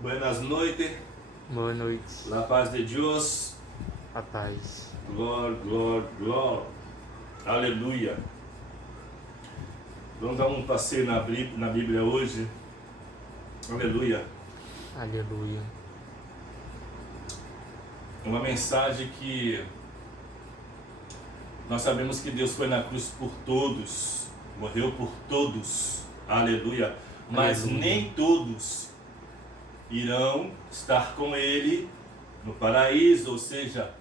Buenas noches, Boa noite, la paz de Deus, a paz. glória, glória, glória, aleluia. Vamos dar um passeio na Bíblia hoje, aleluia. Aleluia. Uma mensagem que nós sabemos que Deus foi na cruz por todos, morreu por todos, aleluia. Mas Aleluia. nem todos irão estar com Ele no paraíso, ou seja,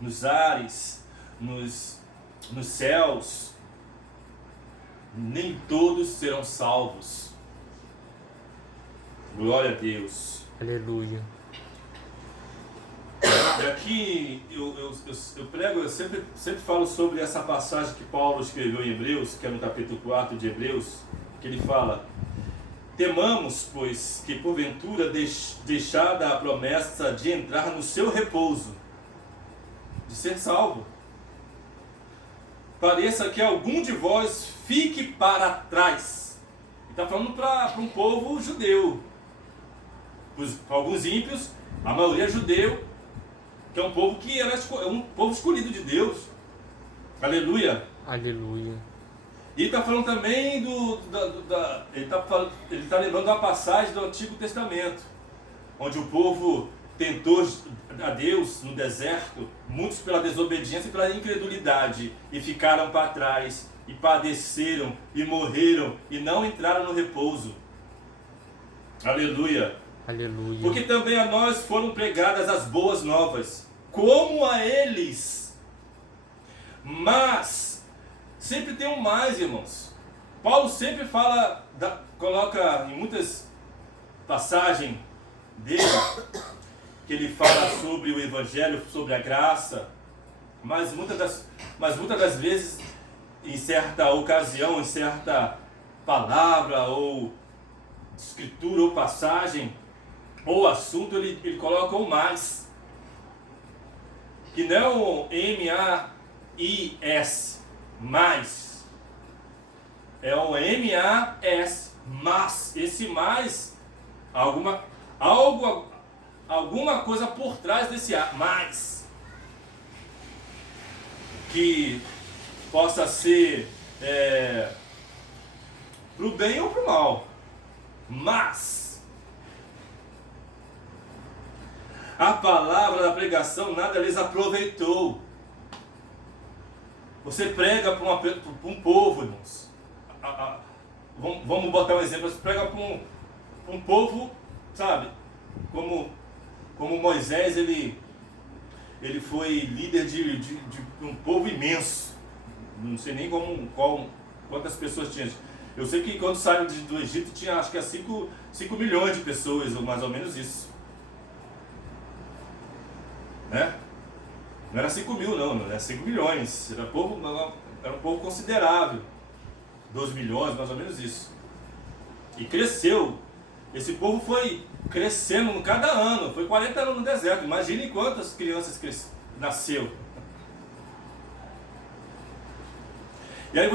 nos ares, nos céus. Nem todos serão salvos. Glória a Deus. Aleluia. E aqui eu prego, eu sempre falo sobre essa passagem que Paulo escreveu em Hebreus, que é no capítulo 4 de Hebreus, que ele fala: temamos, pois, que porventura deixada a promessa de entrar no seu repouso, de ser salvo, pareça que algum de vós fique para trás. Ele está falando para um povo judeu, para alguns ímpios, a maioria é judeu, que é um povo que era um povo escolhido de Deus, aleluia. Aleluia. E está falando também ele está lembrando uma passagem do Antigo Testamento, onde o povo tentou a Deus no deserto, muitos pela desobediência e pela incredulidade, e ficaram para trás, e padeceram, e morreram, e não entraram no repouso. Aleluia. Aleluia. Porque também a nós foram pregadas as boas novas, como a eles. Mas sempre tem um mais, irmãos. Paulo sempre coloca em muitas passagens dele, que ele fala sobre o Evangelho, sobre a graça, mas muitas das vezes, em certa ocasião, em certa palavra, ou escritura, ou passagem, ou assunto, ele coloca o mais, que não o M-A-I-S, mais, é o M-A-S, mas, esse mais, alguma coisa por trás desse mais, que possa ser pro bem ou pro mal, mas a palavra da pregação nada lhes aproveitou. Você prega para um povo, irmãos. Vamos botar um exemplo. Você prega para um povo, sabe? Como Moisés, ele foi líder de um povo imenso. Não sei nem quantas pessoas tinha. Eu sei que quando saíram do Egito tinha, acho que 5 milhões de pessoas, ou mais ou menos isso. Né? Não era 5 mil, não era 5 milhões. Era um povo considerável. 12 milhões, mais ou menos isso. E cresceu. Esse povo foi crescendo cada ano. Foi 40 anos no deserto. Imagine quantas crianças nasceu. E aí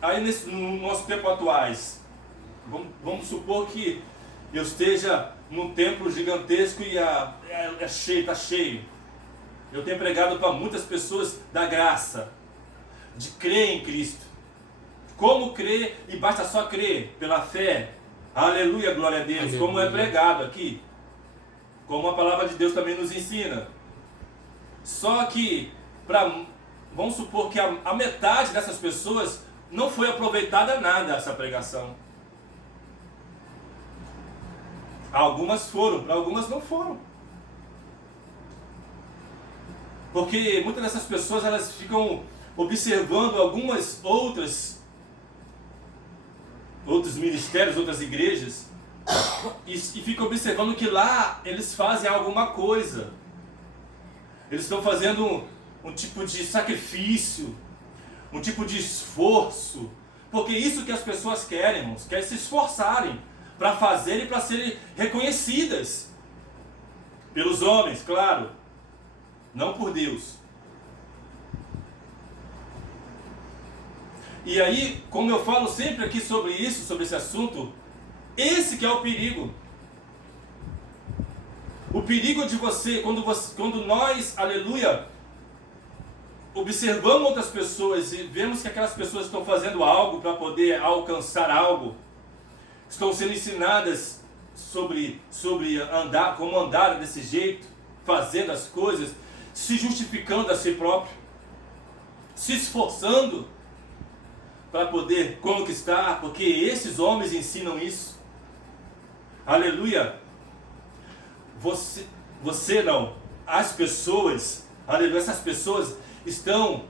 aí no nosso tempo atuais, vamos supor que eu esteja num templo gigantesco e está cheio. Eu tenho pregado para muitas pessoas da graça, de crer em Cristo. Como crer, e basta só crer pela fé. Aleluia, glória a Deus. Aleluia. Como é pregado aqui. Como a palavra de Deus também nos ensina. Só que, vamos supor que a metade dessas pessoas não foi aproveitada nada essa pregação. Algumas foram, para algumas não foram. Porque muitas dessas pessoas, elas ficam observando algumas outros ministérios, outras igrejas, e ficam observando que lá eles fazem alguma coisa. Eles estão fazendo um tipo de sacrifício, um tipo de esforço, porque isso que as pessoas querem, irmãos, querem se esforçarem para fazer e para serem reconhecidas pelos homens, claro, não por Deus. E aí, como eu falo sempre aqui sobre isso, sobre esse assunto, esse que é o perigo. O perigo de quando nós, aleluia, observamos outras pessoas e vemos que aquelas pessoas estão fazendo algo para poder alcançar algo, estão sendo ensinadas sobre andar, como andar desse jeito, fazendo as coisas, se justificando a si próprio, se esforçando para poder conquistar, porque esses homens ensinam isso. Aleluia. Você não, as pessoas, aleluia, essas pessoas estão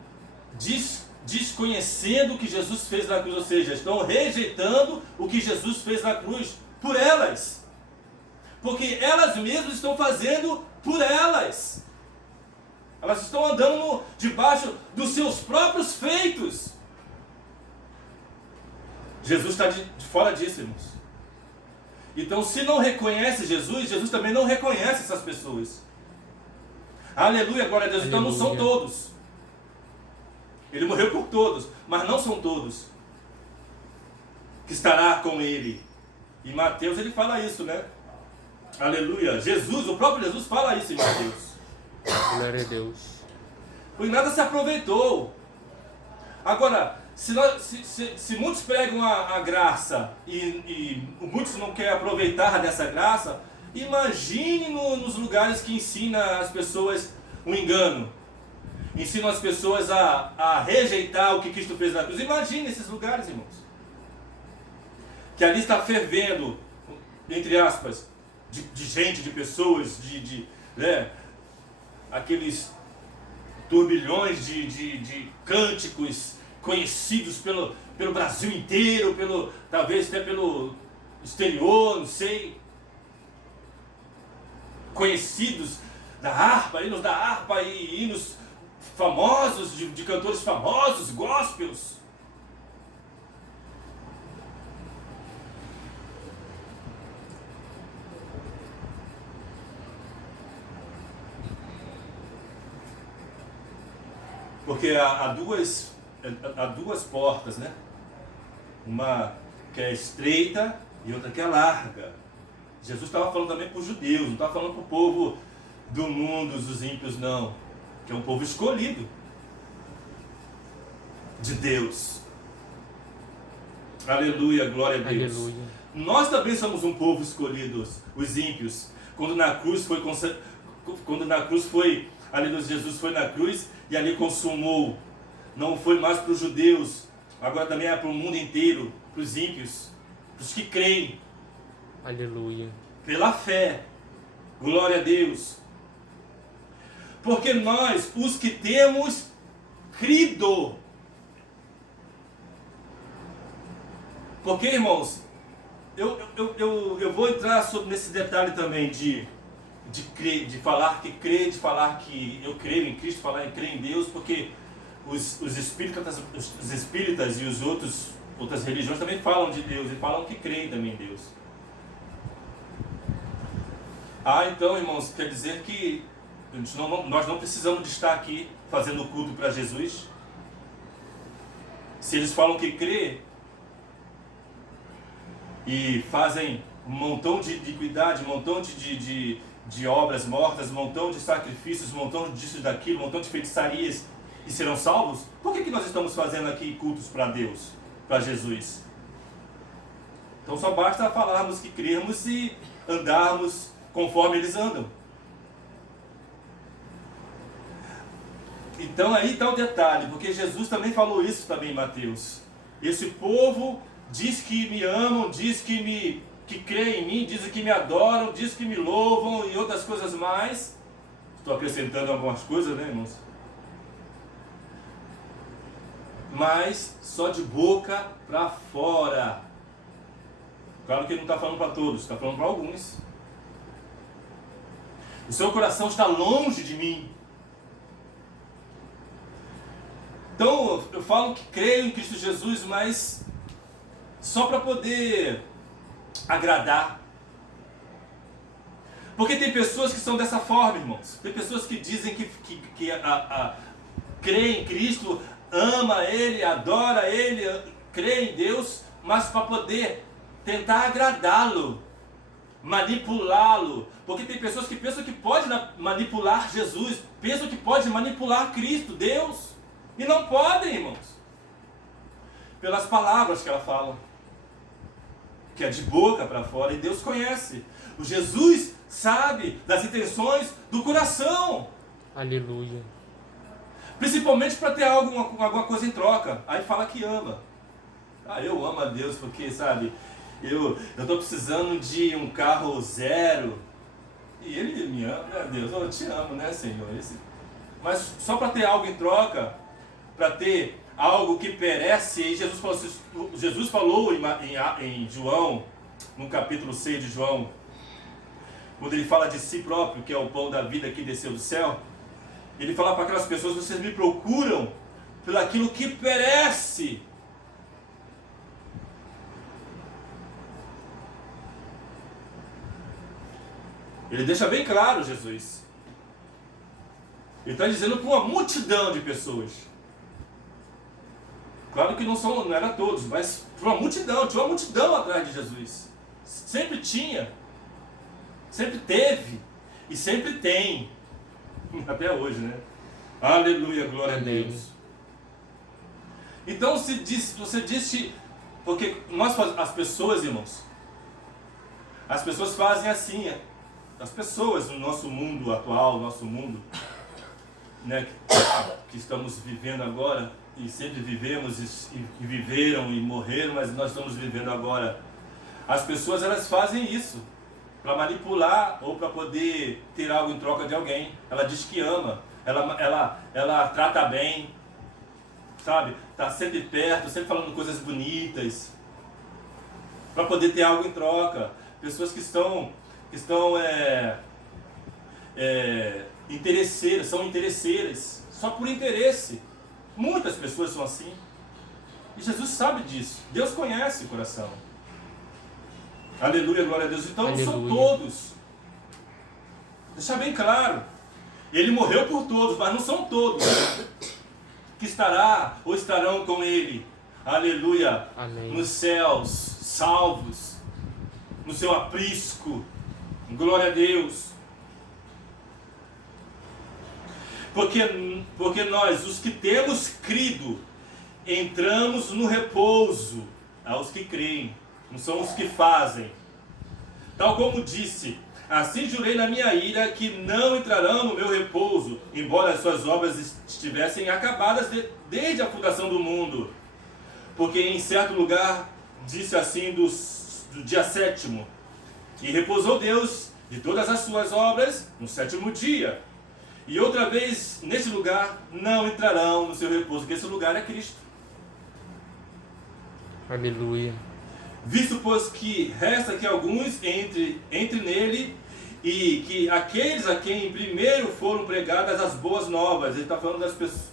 desconhecendo o que Jesus fez na cruz, ou seja, estão rejeitando o que Jesus fez na cruz por elas, porque elas mesmas estão fazendo por elas. Elas estão andando debaixo dos seus próprios feitos. Jesus está de fora disso, irmãos. Então, se não reconhece Jesus, Jesus também não reconhece essas pessoas. Aleluia, glória a Deus. Então não são todos. Ele morreu por todos, mas não são todos que estará com ele. Em Mateus ele fala isso, né? Aleluia. Jesus, o próprio Jesus fala isso em Mateus. Glória a Deus. Pois nada se aproveitou. Agora, se muitos pregam a graça e muitos não querem aproveitar dessa graça, imagine nos lugares que ensina as pessoas o engano. Ensinam as pessoas a rejeitar o que Cristo fez na cruz. Imagine esses lugares, irmãos. Que ali está fervendo, entre aspas, de gente, de pessoas, né, aqueles turbilhões de cânticos conhecidos pelo Brasil inteiro, talvez até pelo exterior, não sei. Conhecidos da harpa, hinos da harpa e hinos famosos, de cantores famosos, gospels. Porque há duas portas, né? Uma que é estreita e outra que é larga. Jesus estava falando também para os judeus, não estava falando para o povo do mundo, os ímpios, não. Que é um povo escolhido de Deus. Aleluia, glória a Deus. Aleluia. Nós também somos um povo escolhido, os ímpios. Quando na cruz foi, aleluia, Jesus foi na cruz e ali consumou. Não foi mais para os judeus, agora também é para o mundo inteiro, para os ímpios, para os que creem. Aleluia. Pela fé. Glória a Deus. Porque nós, os que temos crido. Porque, irmãos, eu vou entrar nesse detalhe também de falar que crê, de falar que eu creio em Cristo, falar em crer em Deus, porque os espíritas e outras religiões também falam de Deus e falam que creem também em Deus. Então, irmãos, quer dizer que nós não precisamos de estar aqui fazendo culto para Jesus? Se eles falam que crê e fazem um montão de iniquidade, um montão de obras mortas, um montão de sacrifícios, um montão disso e daquilo, um montão de feitiçarias, e serão salvos, por que nós estamos fazendo aqui cultos para Deus, para Jesus? Então só basta falarmos que cremos e andarmos conforme eles andam. Então aí está o detalhe, porque Jesus também falou isso também em Mateus. Esse povo diz que me amam, diz que creem em mim, diz que me adoram, diz que me louvam e outras coisas mais. Estou acrescentando algumas coisas, né, irmãos? Mas só de boca para fora. Claro que ele não está falando para todos, está falando para alguns. O seu coração está longe de mim. Então eu falo que creio em Cristo Jesus, mas só para poder agradar. Porque tem pessoas que são dessa forma, irmãos. Tem pessoas que dizem que crê em Cristo, ama Ele, adora Ele, crê em Deus, mas para poder tentar agradá-lo. manipulá-lo. Porque tem pessoas que pensam que pode manipular Jesus, pensam que pode manipular Cristo, Deus. E não podem, irmãos. Pelas palavras que ela fala. Que é de boca para fora, e Deus conhece. O Jesus sabe das intenções do coração. Aleluia. Principalmente para ter alguma coisa em troca. Aí fala que ama. Eu amo a Deus porque, sabe, eu estou precisando de um carro zero. E Ele me ama, né, Deus? Eu te amo, né, Senhor? Mas só para ter algo em troca, para ter algo que perece. E Jesus falou em João, no capítulo 6 de João, quando ele fala de si próprio, que é o pão da vida que desceu do céu. Ele fala para aquelas pessoas: vocês me procuram pelo aquilo que perece. Ele deixa bem claro, Jesus. Ele está dizendo para uma multidão de pessoas. Claro que não era todos, mas para uma multidão, tinha uma multidão atrás de Jesus. Sempre tinha, sempre teve e sempre tem. Até hoje, né? Aleluia, glória a Deus. Então você disse, porque as pessoas, irmãos, as pessoas fazem assim. As pessoas no nosso mundo atual, nosso mundo, né, que estamos vivendo agora, e sempre vivemos, e viveram e morreram, mas nós estamos vivendo agora. As pessoas, elas fazem isso para manipular ou para poder ter algo em troca de alguém. Ela diz que ama, ela trata bem, sabe? Está sempre perto, sempre falando coisas bonitas, para poder ter algo em troca. Pessoas que estão interesseiras, são interesseiras, só por interesse. Muitas pessoas são assim. E Jesus sabe disso. Deus conhece o coração. Aleluia, glória a Deus. Então não são todos. Deixar bem claro. Ele morreu por todos, mas não são todos que estarão com Ele. Aleluia. Amém. Nos céus, salvos, no seu aprisco. Glória a Deus. Porque nós, os que temos crido, entramos no repouso. Aos que creem, não são os que fazem. Tal como disse: assim jurei na minha ira que não entrarão no meu repouso, embora as suas obras estivessem acabadas desde a fundação do mundo. Porque em certo lugar disse assim do dia 7º: e repousou Deus de todas as suas obras no 7º dia. E outra vez, nesse lugar, não entrarão no seu repouso, porque esse lugar é Cristo. Aleluia. Visto, pois, que resta que alguns entre nele, e que aqueles a quem primeiro foram pregadas as boas novas. Ele está falando das pessoas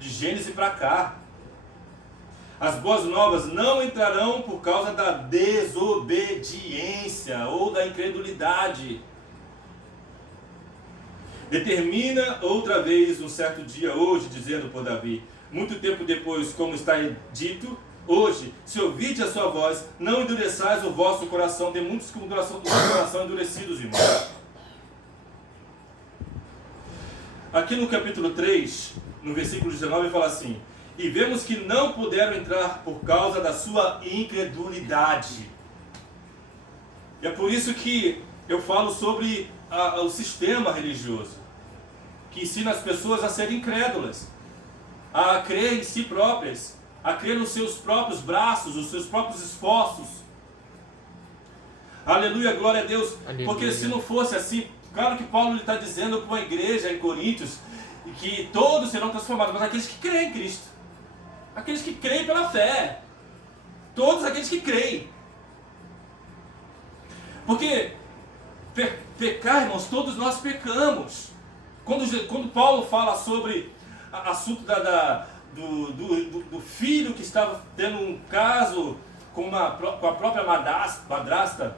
de Gênesis para cá. As boas novas não entrarão por causa da desobediência ou da incredulidade. Determina outra vez um certo dia hoje, dizendo por Davi: muito tempo depois, como está dito, hoje, se ouvirdes a sua voz, não endureçais o vosso coração. Tem muitos com o coração endurecidos, irmãos. Aqui no capítulo 3, no versículo 19, fala assim: e vemos que não puderam entrar por causa da sua incredulidade. E é por isso que eu falo sobre o sistema religioso, que ensina as pessoas a serem incrédulas, a crer em si próprias, a crer nos seus próprios braços, nos seus próprios esforços. Aleluia, glória a Deus. Aleluia. Porque se não fosse assim, claro que Paulo está dizendo para uma igreja em Coríntios que todos serão transformados, mas aqueles que creem em Cristo, aqueles que creem pela fé, todos aqueles que creem. Porque pecar, irmãos, todos nós pecamos. Quando Paulo fala sobre assunto do filho que estava tendo um caso com a própria madrasta,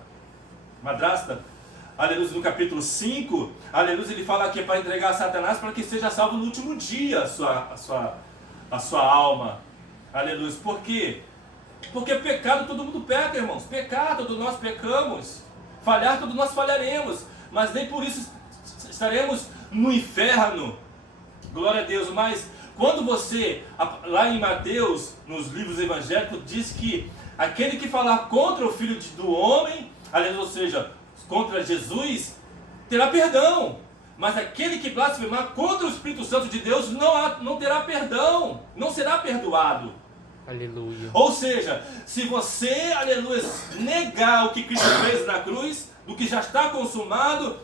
aleluia, no capítulo 5, aleluia, ele fala que é para entregar a Satanás para que seja salvo no último dia a sua alma, aleluia. Por quê? Porque pecado, todo mundo peca, irmãos. Pecado, todos nós pecamos. Falhar, todos nós falharemos, mas nem por isso estaremos no inferno. Glória a Deus. Mas quando você, lá em Mateus, nos livros evangélicos, diz que aquele que falar contra o Filho do Homem, aliás, ou seja, contra Jesus, terá perdão. Mas aquele que blasfemar contra o Espírito Santo de Deus não terá perdão, não será perdoado. Aleluia. Ou seja, se você, aleluia, negar o que Cristo fez na cruz, do que já está consumado,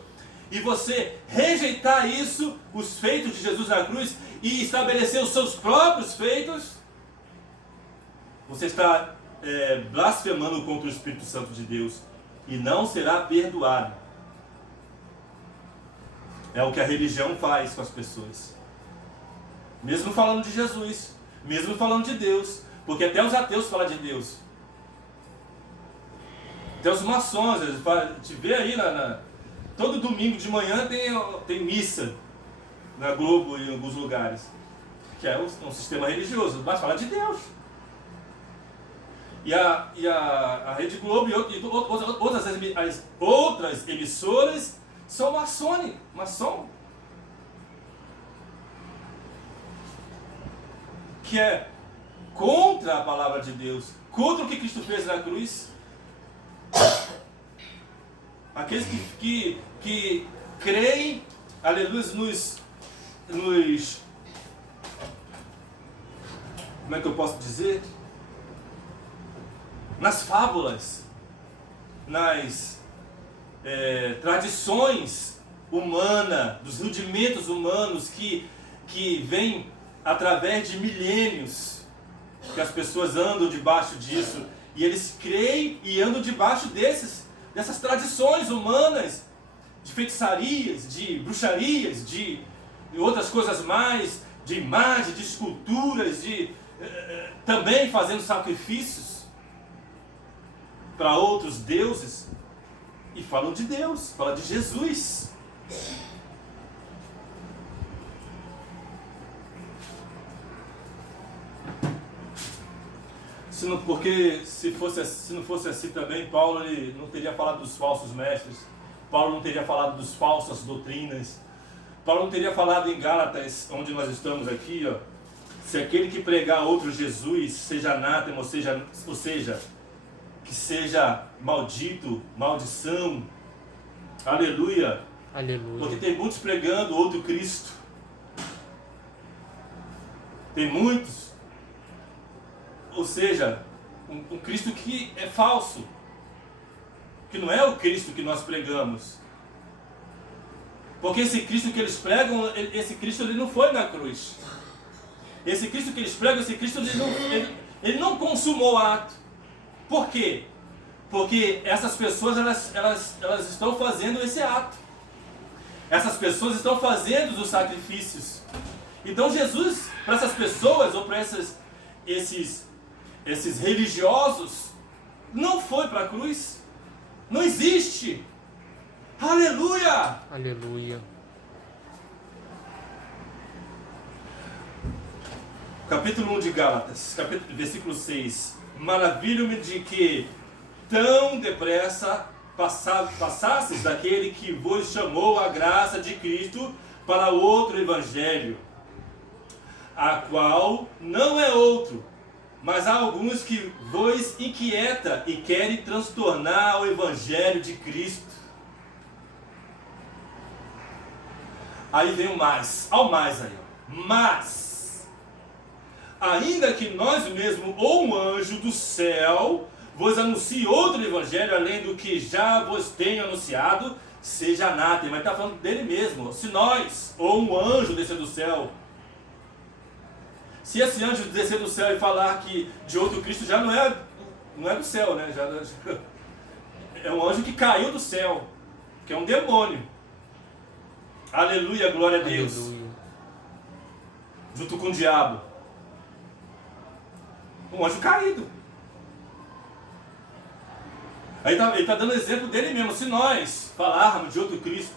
e você rejeitar isso, os feitos de Jesus na cruz, e estabelecer os seus próprios feitos, você está blasfemando contra o Espírito Santo de Deus e não será perdoado. É o que a religião faz com as pessoas. Mesmo falando de Jesus, mesmo falando de Deus, porque até os ateus falam de Deus. Até os maçons, a gente vê aí, todo domingo de manhã tem missa na Globo e em alguns lugares, que é um sistema religioso, mas fala de Deus. E a Rede Globo e outras emissoras são maçom, que é contra a palavra de Deus, contra o que Cristo fez na cruz. Aqueles que creem, aleluia, como é que eu posso dizer? Nas fábulas, nas tradições humanas, dos rudimentos humanos que vêm através de milênios, que as pessoas andam debaixo disso, e eles creem e andam debaixo dessas tradições humanas, de feitiçarias, de bruxarias, de outras coisas mais, de imagens, de esculturas, também fazendo sacrifícios para outros deuses, e falam de Deus, falam de Jesus. Porque se não fosse assim também, Paulo ele não teria falado dos falsos mestres, Paulo não teria falado dos falsas doutrinas, Paulo não teria falado em Gálatas, onde nós estamos aqui, ó, se aquele que pregar outro Jesus seja anátema, ou seja, que seja maldito, maldição, aleluia, Aleluia. porque tem muitos pregando outro Cristo, tem muitos, ou seja, um Cristo que é falso, que não é o Cristo que nós pregamos, porque esse Cristo que eles pregam, esse Cristo ele não foi na cruz, esse Cristo que eles pregam, esse Cristo ele não consumou o ato. Por quê? Porque essas pessoas elas estão fazendo esse ato, essas pessoas estão fazendo os sacrifícios. Então Jesus, para essas pessoas ou para esses religiosos, não foi para a cruz, não existe. Aleluia! Aleluia. Capítulo 1 de Gálatas, versículo 6. Maravilho-me de que tão depressa passasses daquele que vos chamou a graça de Cristo para outro evangelho, a qual não é outro, mas há alguns que vos inquieta e querem transtornar o evangelho de Cristo. Aí vem o mais, ao mais aí, mas, ainda que nós mesmos ou um anjo do céu vos anuncie outro evangelho além do que já vos tenho anunciado, seja anátema. Ele está falando dele mesmo. Se nós ou um anjo descer do céu, se esse anjo descer do céu e falar que de outro Cristo, já não é do céu, né? Já é um anjo que caiu do céu, que é um demônio. Aleluia, glória a Deus. Aleluia. Junto com o diabo. Um anjo caído. Aí ele está dando exemplo dele mesmo. Se nós falarmos de outro Cristo,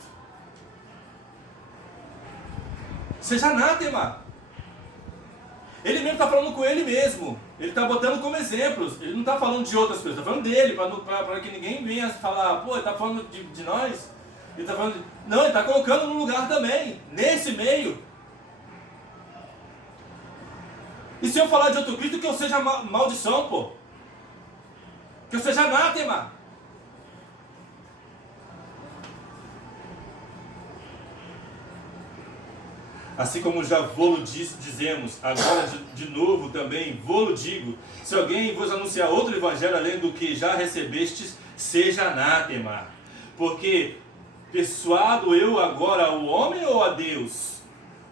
seja anátema. Ele mesmo está falando com ele mesmo. Ele está botando como exemplos. Ele não está falando de outras pessoas, está falando dele, para que ninguém venha falar, pô, ele está falando de nós. Ele está falando não, ele está colocando no lugar também, nesse meio. E se eu falar de outro Cristo, que eu seja maldição, pô. Que eu seja anátema. Assim como já vou-lo dizemos, agora de novo também vou-lo digo, se alguém vos anunciar outro evangelho além do que já recebestes, seja anátema. Porque persuado eu agora ao homem ou a Deus?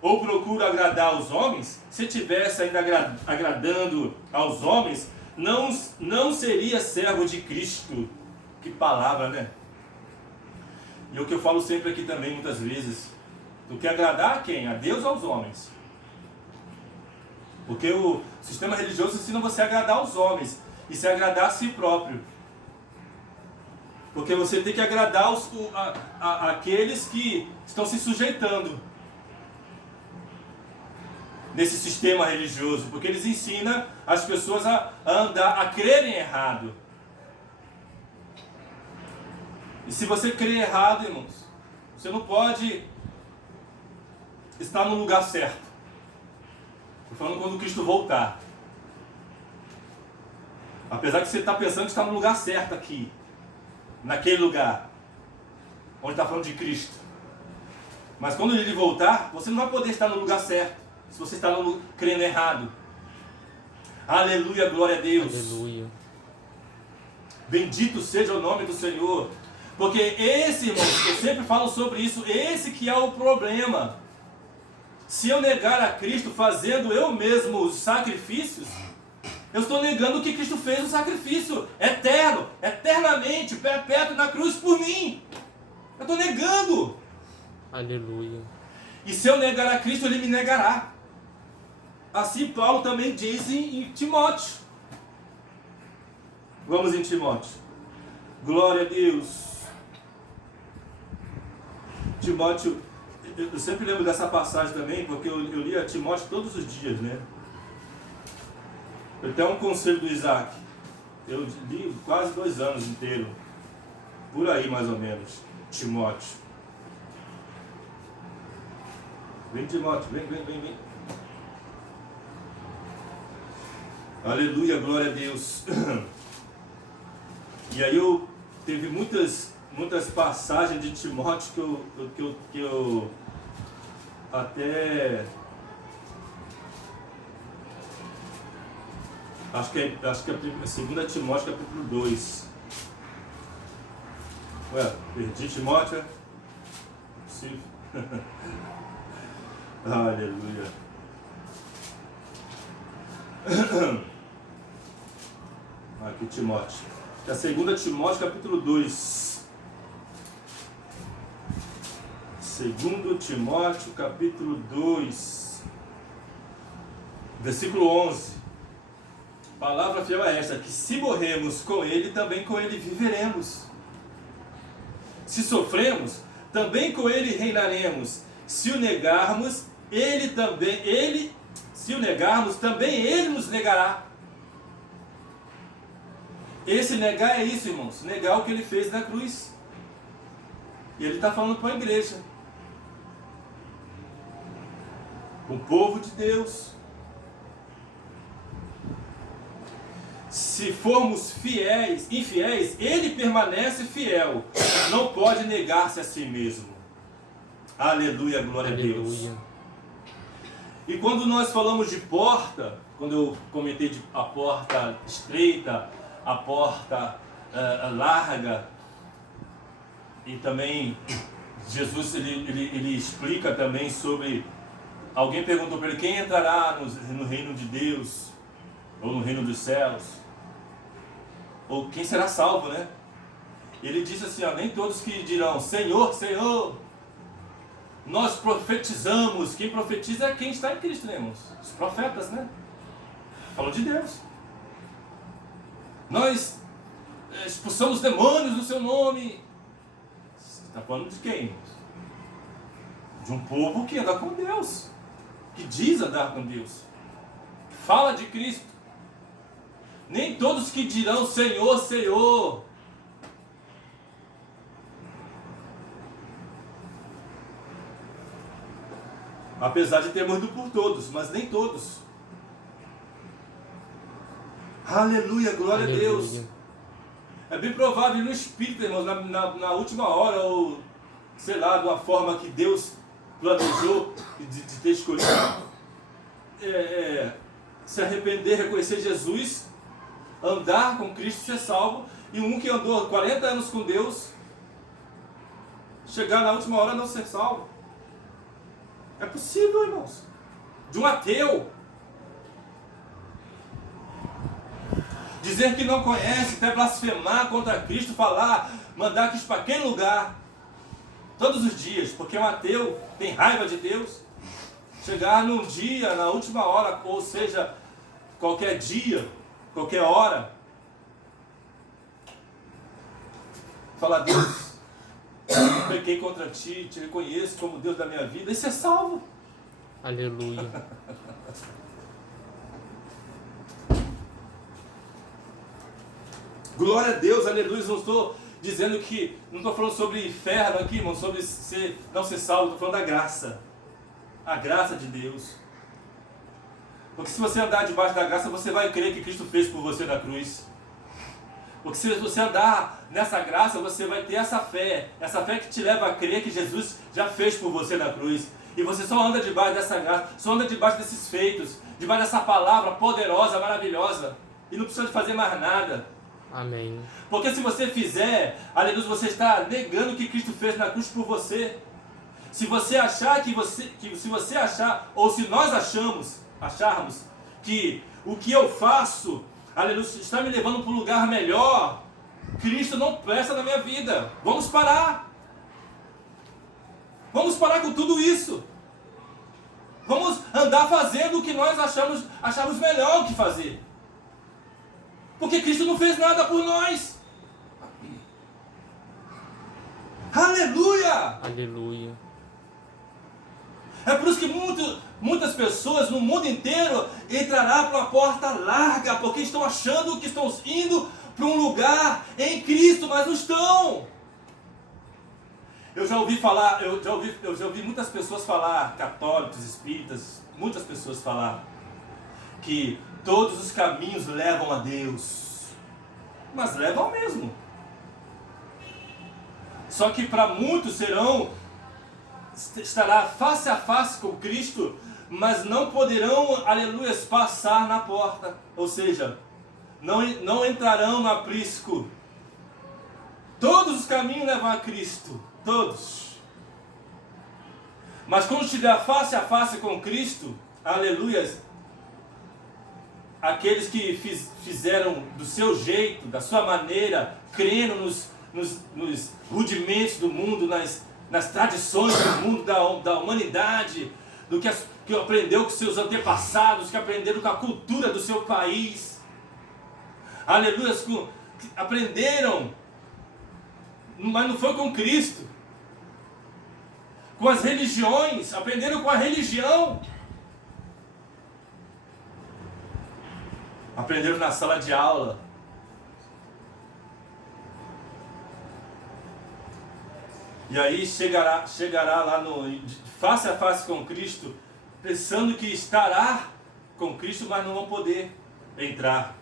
Ou procuro agradar aos homens? Se tivesse ainda agradando aos homens, não seria servo de Cristo. Que palavra, né? E o que eu falo sempre aqui também, muitas vezes, tu quer agradar a quem? A Deus ou aos homens? Porque o sistema religioso ensina você a agradar aos homens e se agradar a si próprio. Porque você tem que agradar aqueles que estão se sujeitando nesse sistema religioso, porque eles ensinam as pessoas a crerem errado. E se você crê errado, irmãos, você não pode estar no lugar certo. Estou falando quando Cristo voltar. Apesar que você está pensando que está no lugar certo aqui, naquele lugar, onde está falando de Cristo. Mas quando ele voltar, você não vai poder estar no lugar certo, se você está crendo errado. Aleluia, glória a Deus. Aleluia. Bendito seja o nome do Senhor. Porque esse, irmãos, eu sempre falo sobre isso, esse que é o problema. Se eu negar a Cristo fazendo eu mesmo os sacrifícios, eu estou negando que Cristo fez um sacrifício eterno, eternamente, perpétuo na cruz por mim. Eu estou negando. Aleluia. E se eu negar a Cristo, ele me negará. Assim Paulo também diz em Timóteo. Vamos em Timóteo. Glória a Deus. Timóteo, eu sempre lembro dessa passagem também, porque eu lia Timóteo todos os dias, né? Eu tenho um conselho do Isaac. Eu li quase 2 anos inteiro. Por aí, mais ou menos. Timóteo. Vem, Timóteo. Vem. Aleluia, glória a Deus. E aí teve muitas passagens de Timóteo que eu até acho que é 2 Timóteo capítulo 2. Ué, perdi Timóteo? Sim. Aleluia. Aqui Timóteo. É 2 Timóteo capítulo 2. 2 Timóteo capítulo 2. Versículo 11. Palavra fiel é esta, que se morremos com ele, também com ele viveremos. Se sofremos, também com ele reinaremos. Se o negarmos, também ele nos negará. Esse negar é isso, irmãos. Negar o que ele fez na cruz. E ele está falando para a igreja. Com o povo de Deus. Se formos infiéis, ele permanece fiel. Não pode negar-se a si mesmo. Aleluia, glória a Deus. E quando nós falamos de porta, quando eu comentei de a porta estreita, a porta larga, e também Jesus ele explica também sobre, alguém perguntou para ele, quem entrará no reino de Deus, ou no reino dos céus, ou quem será salvo, né? Ele disse assim, nem todos que dirão, Senhor, Senhor, nós profetizamos. Quem profetiza é quem está em Cristo, né, irmãos? Os profetas, né? Falam de Deus. Nós expulsamos demônios no seu nome. Você está falando de quem, irmãos? De um povo que anda com Deus, que diz andar com Deus. fala de Cristo. Nem todos que dirão Senhor, Senhor. Apesar de ter morrido por todos, mas nem todos. Aleluia, glória Aleluia. a Deus. É bem provável no Espírito, irmãos, na última hora, ou sei lá, de uma forma que Deus planejou de ter escolhido, se arrepender, reconhecer Jesus, andar com Cristo, ser salvo, e um que andou 40 anos com Deus, chegar na última hora não ser salvo. É possível, irmãos. De um ateu dizer que não conhece, até blasfemar contra Cristo, falar, mandar Cristo para aquele lugar todos os dias, porque um ateu tem raiva de Deus. Chegar num dia, na última hora, ou seja, qualquer dia, qualquer hora, falar: Deus, eu pequei contra ti, te reconheço como Deus da minha vida, e ser salvo. Aleluia. Glória a Deus, aleluia. Não estou dizendo que, não estou falando sobre inferno aqui, irmão, sobre não ser salvo, estou falando da graça. A graça de Deus. Porque se você andar debaixo da graça, você vai crer que Cristo fez por você na cruz. Porque se você andar nessa graça, você vai ter essa fé que te leva a crer que Jesus já fez por você na cruz. E você só anda debaixo dessa graça, só anda debaixo desses feitos, debaixo dessa palavra poderosa, maravilhosa, e não precisa de fazer mais nada. Amém. Porque se você fizer, aleluia, você está negando o que Cristo fez na cruz por você. Se você achar se você achar, ou se nós acharmos que o que eu faço, aleluia, está me levando para um lugar melhor, Cristo não presta na minha vida. Vamos parar. Vamos parar com tudo isso. Vamos andar fazendo o que nós achamos melhor o que fazer. Porque Cristo não fez nada por nós. Aleluia! Aleluia. É por isso que muitas pessoas no mundo inteiro entrarão por uma porta larga, porque estão achando que estão indo para um lugar em Cristo, mas não estão. Eu já ouvi muitas pessoas falar, católicos, espíritas, muitas pessoas falar que todos os caminhos levam a Deus. Mas levam mesmo. Só que para muitos estará face a face com Cristo, mas não poderão, aleluia, passar na porta. Ou seja, não entrarão no aprisco. Todos os caminhos levam a Cristo. Todos. Mas quando estiver face a face com Cristo, aleluia, aqueles que fizeram do seu jeito, da sua maneira, crendo nos rudimentos do mundo, nas tradições do mundo, da humanidade, do que aprendeu com seus antepassados, que aprenderam com a cultura do seu país. Aleluia, aprenderam, mas não foi com Cristo. Com as religiões, aprenderam com a religião. Aprenderam na sala de aula. E aí chegará lá face a face com Cristo, pensando que estará com Cristo, mas não vão poder entrar.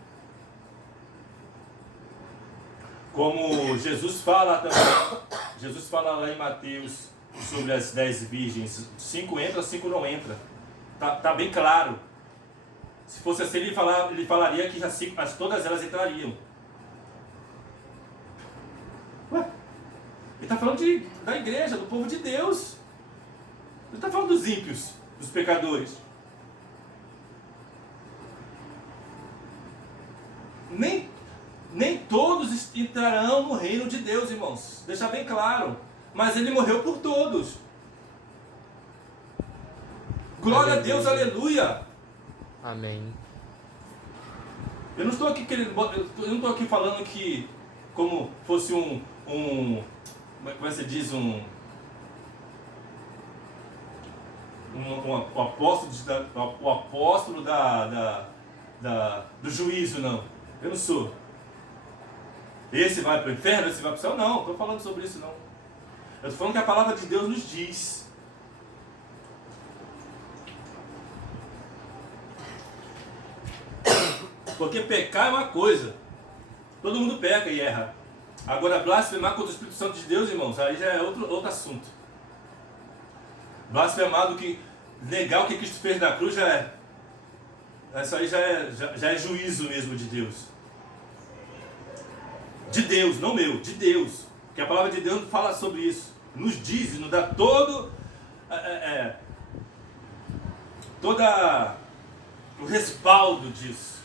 Como Jesus fala também, Jesus fala lá em Mateus sobre as 10 virgens, 5 entra, 5 não entra. Tá bem claro. Se fosse assim, ele falaria que todas elas entrariam. Ué? Ele está falando da igreja, do povo de Deus. Ele está falando dos ímpios, dos pecadores. Nem todos entrarão no reino de Deus, irmãos. Deixar bem claro. Mas ele morreu por todos. Glória a Deus, aleluia. Amém. Eu não estou aqui falando que como fosse como é que se diz, um apóstolo do juízo, não. Eu não sou. Esse vai para o inferno, esse vai para o céu. Não, não estou falando sobre isso, não. Eu estou falando que a palavra de Deus nos diz. Porque pecar é uma coisa. Todo mundo peca e erra. Agora, blasfemar contra o Espírito Santo de Deus, irmãos, aí já é outro assunto. Blasfemar do que... Negar o que Cristo fez na cruz já é... Isso aí já é juízo mesmo de Deus. De Deus, não meu, de Deus. Porque a palavra de Deus fala sobre isso. Nos diz, nos dá todo o respaldo disso.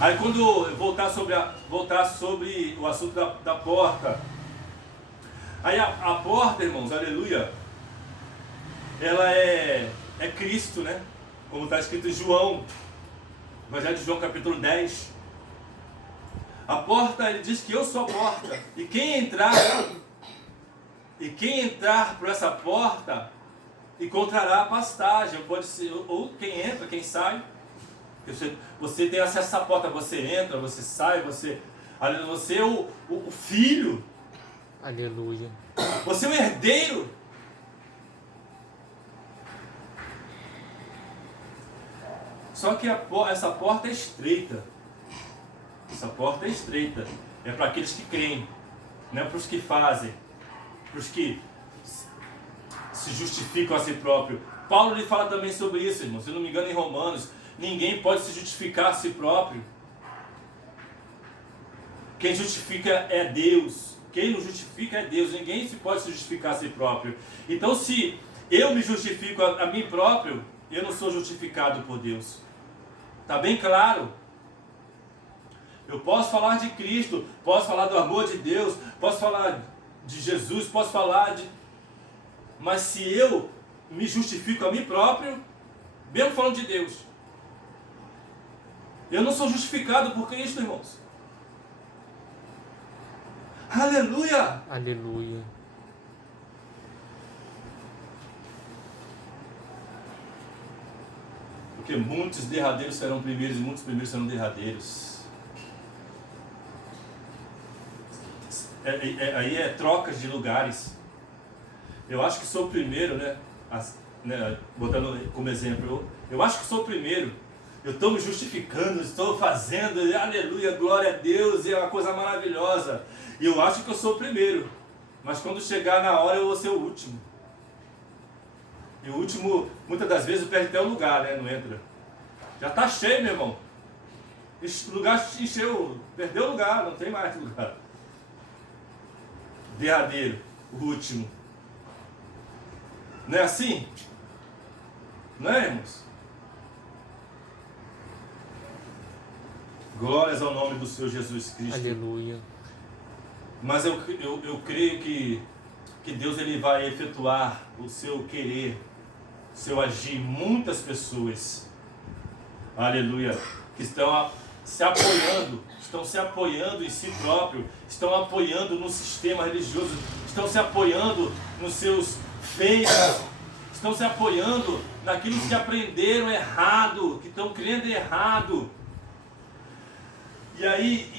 Aí quando eu voltar sobre o assunto da porta. Aí a porta, irmãos, aleluia, ela é Cristo, né? Como está escrito em João, Evangelho de João capítulo 10. A porta, ele diz que eu sou a porta. E quem entrar por essa porta encontrará a pastagem. Pode ser, ou quem entra, quem sai. Você tem acesso a essa porta, você entra, você sai, você é o filho. Aleluia. Você é o herdeiro. Só que essa porta é estreita. Essa porta é estreita. É para aqueles que creem. Não é para os que fazem. Para os que se justificam a si próprio. Paulo lhe fala também sobre isso, irmão. Se não me engano, em Romanos. Ninguém pode se justificar a si próprio. Quem justifica é Deus. Quem não justifica é Deus. Ninguém pode se justificar a si próprio. Então, se eu me justifico a mim próprio, eu não sou justificado por Deus. Está bem claro? Eu posso falar de Cristo, posso falar do amor de Deus, posso falar de Jesus, posso falar de... Mas se eu me justifico a mim próprio, mesmo falando de Deus, eu não sou justificado por Cristo, irmãos. Aleluia! Aleluia. Porque muitos derradeiros serão primeiros e muitos primeiros serão derradeiros. Aí é trocas de lugares. Eu acho que sou o primeiro, né? Botando como exemplo, eu acho que sou o primeiro. Eu estou me justificando, estou fazendo, aleluia, glória a Deus, é uma coisa maravilhosa. E eu acho que eu sou o primeiro. Mas quando chegar na hora eu vou ser o último. E o último, muitas das vezes, perde até o lugar, né? Não entra. Já está cheio, meu irmão. O lugar encheu, perdeu o lugar, não tem mais lugar. Derradeiro, o último. Não é assim? Não é, irmãos? Glórias ao nome do Senhor Jesus Cristo. Aleluia. Mas eu creio que Deus ele vai efetuar o seu querer, o seu agir em muitas pessoas. Aleluia. Que estão se apoiando em si próprio, estão apoiando no sistema religioso, estão se apoiando nos seus feitos, estão se apoiando naquilo que aprenderam errado, que estão crendo errado. E aí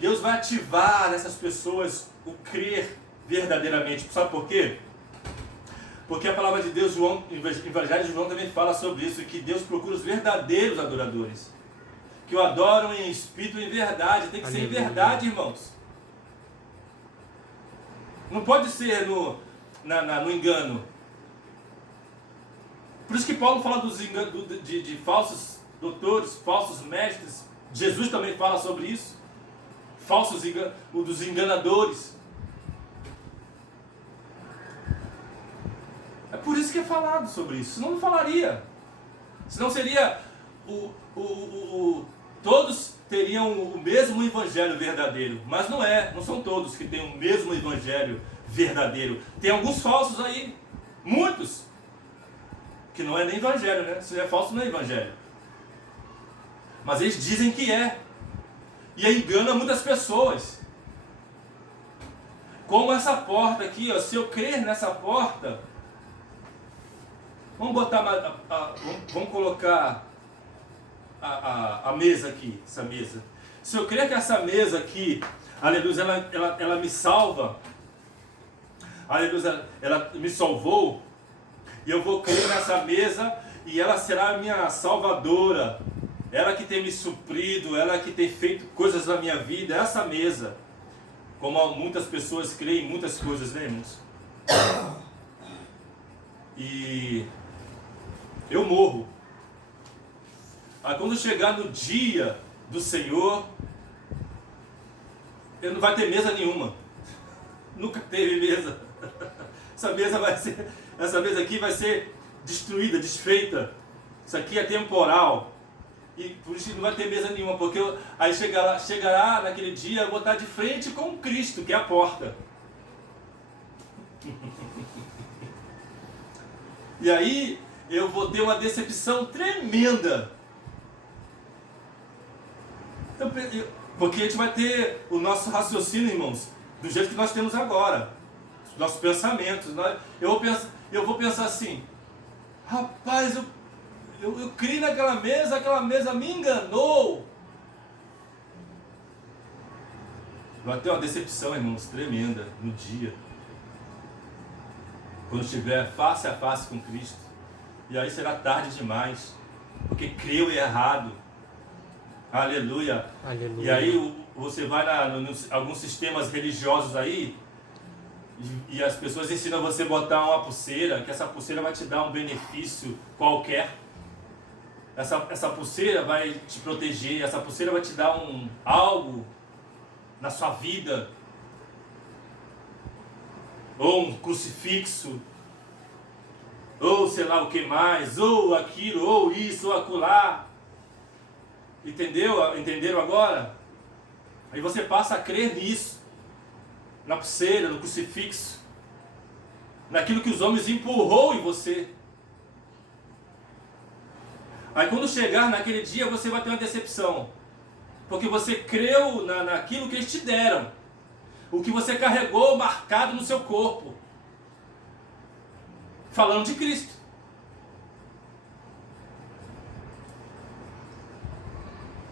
Deus vai ativar nessas pessoas o crer verdadeiramente. Sabe por quê? Porque a palavra de Deus, Evangelho de João também fala sobre isso, que Deus procura os verdadeiros adoradores, que o adoram em espírito e em verdade. Tem que ser em verdade, irmãos. Não pode ser no engano. Por isso que Paulo fala de falsos doutores, falsos mestres. Jesus também fala sobre isso. Dos enganadores. É por isso que é falado sobre isso. Senão não falaria. Senão seria todos teriam o mesmo evangelho verdadeiro. Mas não é. Não são todos que têm o mesmo evangelho verdadeiro. Tem alguns falsos aí. Muitos. Que não é nem evangelho, né? Se é falso, não é evangelho. Mas eles dizem que é. E aí engana muitas pessoas. Como essa porta aqui, ó, se eu crer nessa porta, vamos colocar a mesa aqui, essa mesa, se eu crer que essa mesa aqui, aleluia, ela me salva, aleluia, ela me salvou, e eu vou crer nessa mesa, e ela será a minha salvadora, ela que tem me suprido, ela que tem feito coisas na minha vida, essa mesa, como muitas pessoas creem em muitas coisas, né, irmãos? E eu morro. Aí quando chegar no dia do Senhor, ele não vai ter mesa nenhuma. Nunca teve mesa. Essa mesa aqui vai ser destruída, desfeita. Isso aqui é temporal. E por isso não vai ter mesa nenhuma, porque aí chegará naquele dia, eu vou estar de frente com Cristo, que é a porta. E aí eu vou ter uma decepção tremenda. Porque a gente vai ter o nosso raciocínio, irmãos, do jeito que nós temos agora. Os nossos pensamentos. Eu vou pensar assim, rapaz, eu criei naquela mesa me enganou. Vai ter uma decepção, irmãos, tremenda no dia. Quando estiver face a face com Cristo. E aí será tarde demais. Porque creu errado. Aleluia. Aleluia. E aí você vai em alguns sistemas religiosos aí. E as pessoas ensinam você a botar uma pulseira. Que essa pulseira vai te dar um benefício qualquer. Essa pulseira vai te proteger. Essa pulseira vai te dar algo na sua vida. Ou um crucifixo, ou sei lá o que mais, ou aquilo, ou isso, ou acolá. Entenderam agora? Aí você passa a crer nisso, na pulseira, no crucifixo, naquilo que os homens empurrou em você. Aí quando chegar naquele dia você vai ter uma decepção, porque você creu naquilo que eles te deram. O que você carregou marcado no seu corpo. Falando de Cristo.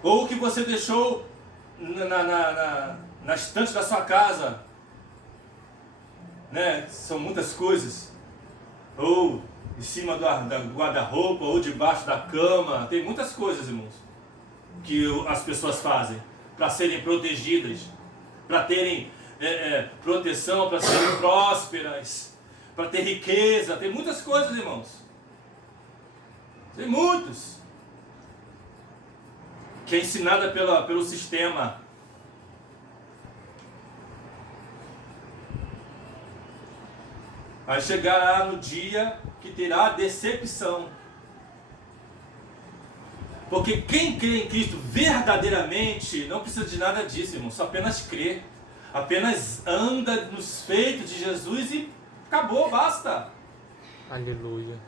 Ou o que você deixou na estante da sua casa. Né? São muitas coisas. Ou em cima da guarda-roupa, ou debaixo da cama. Tem muitas coisas, irmãos, que as pessoas fazem para serem protegidas. Para terem proteção, para serem prósperas, para ter riqueza, tem muitas coisas, irmãos. Tem muitos. Que é ensinada pelo sistema. Aí chegará no dia que terá decepção. Porque quem crê em Cristo verdadeiramente não precisa de nada disso, irmão, só apenas crê. Apenas anda nos feitos de Jesus e acabou, basta. Aleluia.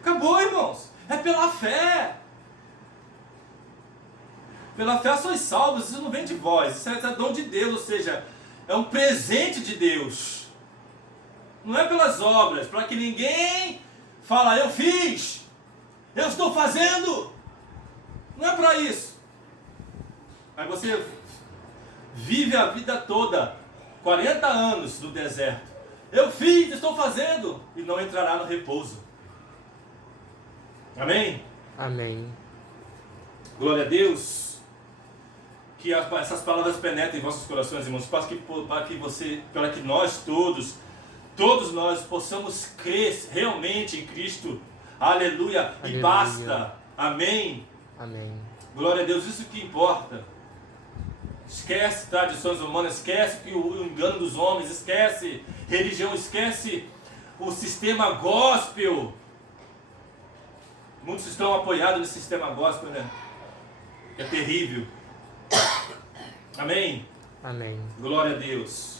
Acabou, irmãos. É pela fé. Pela fé sois salvos, isso não vem de vós, isso é dom de Deus, ou seja, é um presente de Deus. Não é pelas obras, para que ninguém fale, eu fiz, eu estou fazendo. Não é para isso. Aí você vive a vida toda, 40 anos no deserto. Eu fiz, estou fazendo, e não entrará no repouso. Amém? Amém. Glória a Deus. Que essas palavras penetrem em vossos corações, irmãos, para que nós todos nós possamos crer realmente em Cristo. Aleluia. E basta. Amém. Amém. Glória a Deus, isso que importa. Esquece tradições humanas, esquece o engano dos homens, esquece religião, esquece o sistema gospel. Muitos estão apoiados nesse sistema gospel, né? É terrível. Amém? Amém. Glória a Deus.